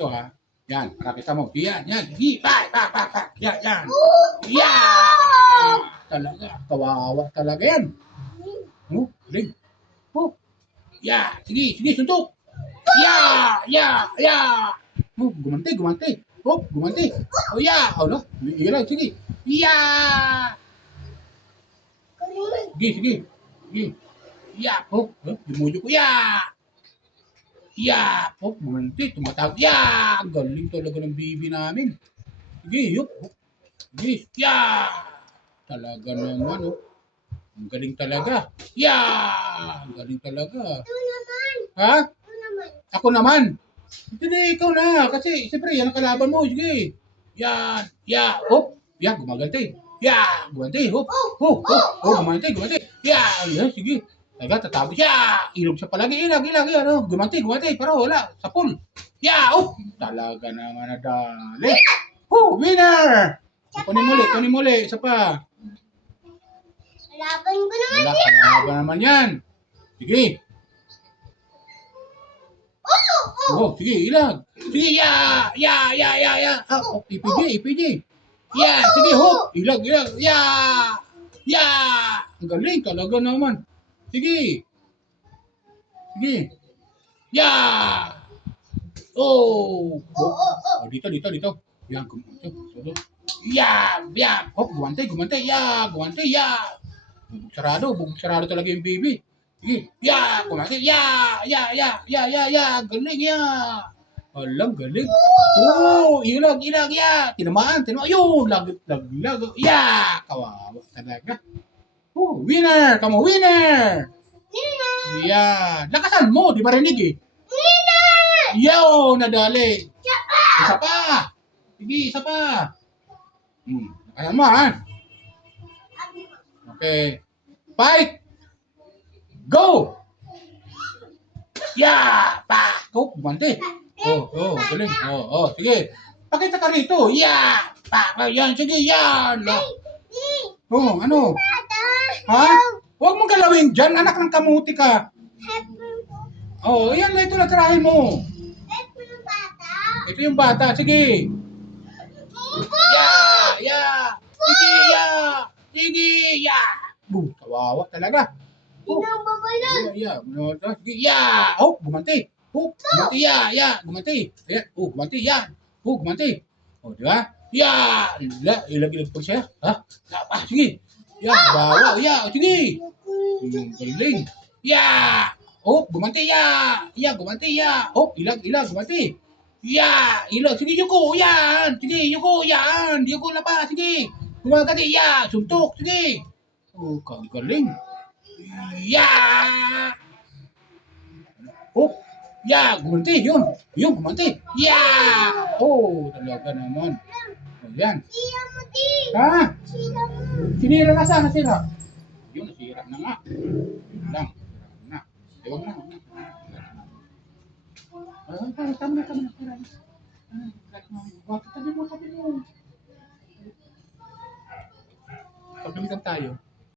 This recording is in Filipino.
ito ha. Yan, para kita mo. Yan, yan. Sige, pa. Yan, yan. Yan! Talaga, kawawa talaga yan. Oh, galing. Oh, ya, sige, suntok. Ya. Oh, gumanti. Oh, gumanti. Oh, ya. Oh, no. Ilan, sige. Ya. Sige. Ya, oh, dimujo ko. Ya, oh, gumanti. Tumatawag. Ya. Galing talaga ng bibi namin. Sige, yup. Sige, ya. Talaga naman, oh. Ang galing talaga. Ang galing talaga. Ha? Ako naman. Hindi, ikaw na. Kasi, siyempre, yan ang kalaban mo. Sige. Yan. Oh. Yan, gumaganti. Gumanti. Oh, gumanti. Yan, sige. Talaga, tatapos siya. Ilog siya palagi. Ilag. Yan, oh. Gumanti. Pero wala. Sa pool. Oh. Talaga naman nadali. Oh, winner! Kunin muli. Isa pa. Laban ko naman Wala, yan. kalaban naman yan. Sige. Oh, sige, ilag. Sige, ya. Oh, IPJ. Sige, hop. Ilag. Ya. Ang galing talaga naman. Sige. Ya. Oh. Dito. Yan, kumunto. Ya. Hop, gumanti. Ya. Bubog sarado talaga yung baby. Sige, kumanti. Galing, Alang, galing. Oh, ilag, Tinamaan. Ayun, lag. Kawawa talaga. Oh, winner! Kamu winner! Yan. Lakasan mo, di marinig eh. Nadali. Isa pa. Sige, isa pa. Lakasan mo ha. Okay. Fight! Go! Go, gumanti. Oh, galing. Sige. Pakita ka rito. Yan, sige, yan. Oh, ano? Ha? Huwag mong galawin dyan, anak ng kamuti ka. Oh, yan na ito na tirahin mo. Ito yung bata, sige. Sige, kawawa talaga. Sige, oh, gumanti. Gumanti, Ayan, gumanti, gumanti. Oh, di ba? Ilag pa siya. Ha? Sige. Bawa, sige. Galing. Oh, gumanti, gumanti, Oh, ilag, gumanti. Ilag. Sige, yuko, yan. Sige, yuko, yan. Yuko na pa, sige. Gumaganti, suntok, sige. Oh, kagaling. Oh, gumanti, yun. Gumanti. Oh, talaga naman. Oh, yan. Ha? Sinira na sana sila. Yun, nasira na nga. Yun lang. Huwag na. Tama na. Tabi mo. Pagbilitan tayo.